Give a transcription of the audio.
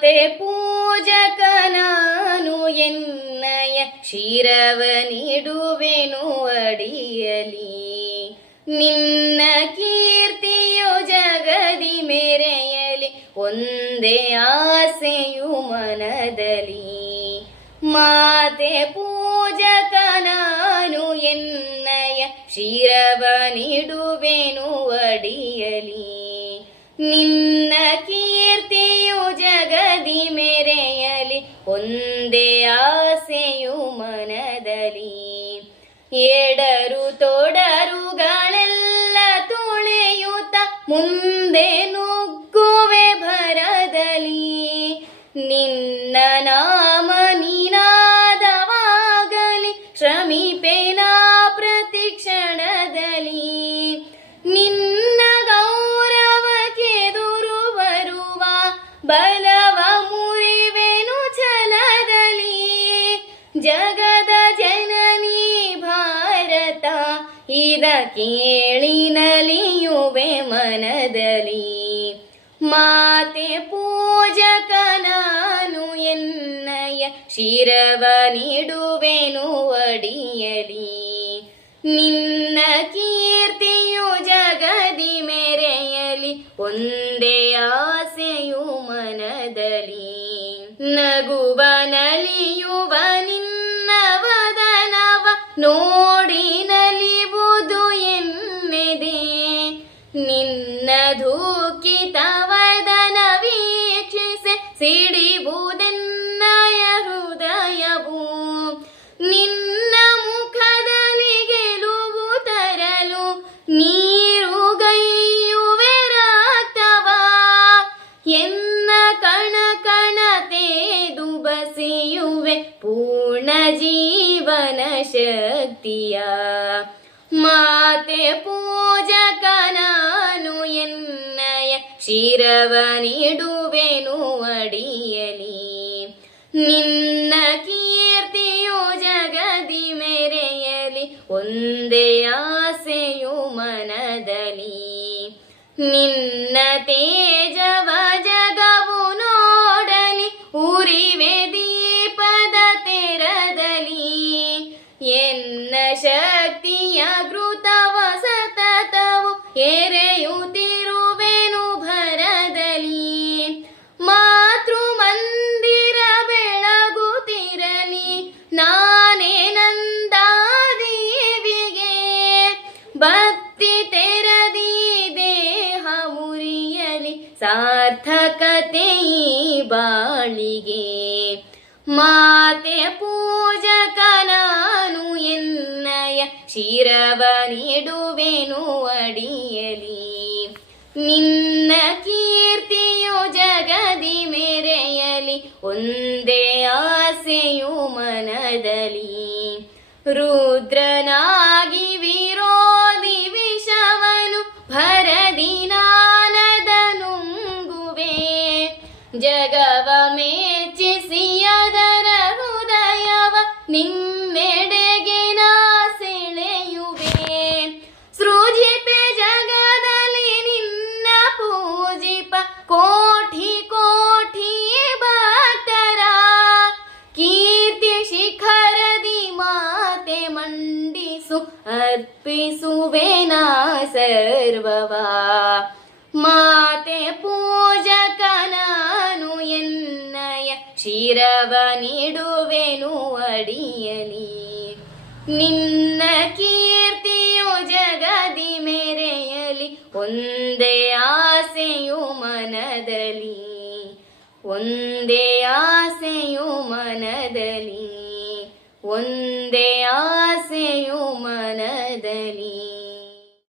ಮಾತೆ ಪೂಜಕ ನಾನು ಎನ್ನಯ ಶಿರವ ನೀಡುವೆನು ಅಡಿಯಲಿ. ನಿನ್ನ ಕೀರ್ತಿಯು ಜಗದಿ ಮೆರೆಯಲಿ ಒಂದೇ ಆಸೆಯು ಮನದಲ್ಲಿ. ಮಾತೆ ಪೂಜಕ ನಾನು ಎನ್ನಯ ಶಿರವ ನೀಡುವೆನು ಅಡಿಯಲಿ. ನಿನ್ನ ಕೀರ್ತಿಯು ಜಗದಿ ಮೆರೆಯಲಿ ಒಂದೇ ಆಸೆಯು ಮನದಲ್ಲಿ. ಎಡರು ತೊಡರುಗಳೆಲ್ಲ ತುಳಿಯುತ್ತ ಮುಂದೆ ನುಗ್ಗುವೆ ಭರದಲ್ಲಿ. ನಿನ್ನ ನಾಮ ನಿನಾದವಾಗಲಿ ಶ್ರಮಿಪೆನ ಪ್ರತಿಕ್ಷಣದಲ್ಲಿ. ನಿನ್ನ ಗೌರವಕ್ಕೆದುರು ಬರುವ ಬಲವ ಮುರಿವೆನು ಛಲದಲ್ಲಿ. ಜಗದ ಜನನಿ ಭಾರತ ಇದ ಕೇಳಿ ನಲಿಯುವೆ ಮನದಲ್ಲಿ. ಮಾತೆ ಪೂಜಕ ನಾನು ಎನ್ನಯ ಶಿರವ ನೀಡುವೆನು ಅಡಿಯಲಿ. ನಿನ್ನ ಕೀರ್ತಿಯು ಜಗದಿ ಮೆರೆಯಲಿ ಒಂದೇ ಆಸೆಯು ಮನದಲ್ಲಿ. ನಗುವ ನಲಿಯುವ ನಿನ್ನ ವದನವ ನೋಡಿ ನಲಿವುದು ಎನ್ನೆದೆ. ನಿನ್ನ ದುಃಖಿತ ವದನ ವೀಕ್ಷಿಸೆ ಸಿಡಿಬುದೆನ್ನಯ ಹೃದಯವು. ನಿನ್ನ ಮುಖದಲ್ಲಿ ಗೆಲುವು ತರಲು ನೀರುಗೈಯುವೆ ರಕ್ತವ. ಎನ್ನ ಕಣ ಕಣ ತೇದು ಬಸಿಯುವೆ ಪೂರ್ಣ ಜೀವನ ಶಕ್ತಿಯ. ಮಾತೆ ಪೂಜಕ ನಾನು ಎನ್ನಯ ಶಿರವ ನೀಡುವೆನು ಅಡಿಯಲಿ. ನಿನ್ನ ಕೀರ್ತಿಯು ಜಗದಿ ಮೆರೆಯಲಿ ಒಂದೇ ಆಸೆಯು ಮನದಲ್ಲಿ. ನಿನ್ನ ತೇಜವ ಜಗವು ನೋಡಲಿ ಉರಿವೆ ದೀಪದ ತೆರದಲ್ಲಿ. ಎನ್ನ ಶಕ್ತಿಯ ಘೃತವ ಸತತವು ಎರೆಯುತ್ತಿರುವೆನು ಭರದಲ್ಲಿ. ಮಾತೃ ಮಂದಿರ ಬೆಳಗುತ್ತಿರಲಿ ನಾನೇ ನಂದಾದೇವಿಗೆ. ಭಕ್ತಿ ತೆರದಿ ದೇಹ ಮುರಿಯಲಿ ಸಾರ್ಥಕತೆ ಈ ಬಾಳಿಗೆ. ಮಾತೆ ಪೂಜಕ ನಾನು ಎನ್ನಯ ಶಿರವ ನೀಡುವೆನು ಅಡಿಯಲಿ. ನಿನ್ನ ಕೀರ್ತಿಯು ಜಗದಿ ಮೆರೆಯಲಿ ಒಂದೇ ಆಸೆಯು ಮನದಲ್ಲಿ. ರುದ್ರನಾಗಿ ವಿರೋಧಿ ವಿಷವನು ಭರದಿ ನಾನದ ನುಂಗುವೆ. ಜಗವ ಮೆಚ್ಚಿಸಿ ಅದರ ಹೃದಯವ ನಿನ್ನೆಡೆಗೆ ನಾ ಸೆಳೆಯುವೆ. ಸೃಜಿಪೆ ಜಗದಲ್ಲಿ ನಿನ್ನ ಪೂಜಿಪ ಕೋಟಿ ಕೋಟಿ ಭಕ್ತರ. ಕೀರ್ತಿ ಶಿಖರದಿ ಮಾತೆ ಮಂಡಿಸು ಅರ್ಪಿಸುವೆ ನಾ ಸರ್ವವ. ಮಾತೆ ಪೂಜಕ ನಾನು ಎನ್ನಯ ಶಿರವ ನೀಡುವೆನು ಅಡಿಯಲಿ. ನಿನ್ನ ಕೀರ್ತಿಯು ಜಗದಿ ಮೆರೆಯಲಿ ಒಂದೇ ಆಸೆಯು ಮನದಲ್ಲಿ. ಒಂದೇ ಆಸೆಯು ಮನದಲ್ಲಿ. ಒಂದೇ ಆಸೆಯು ಮನದಲ್ಲಿ.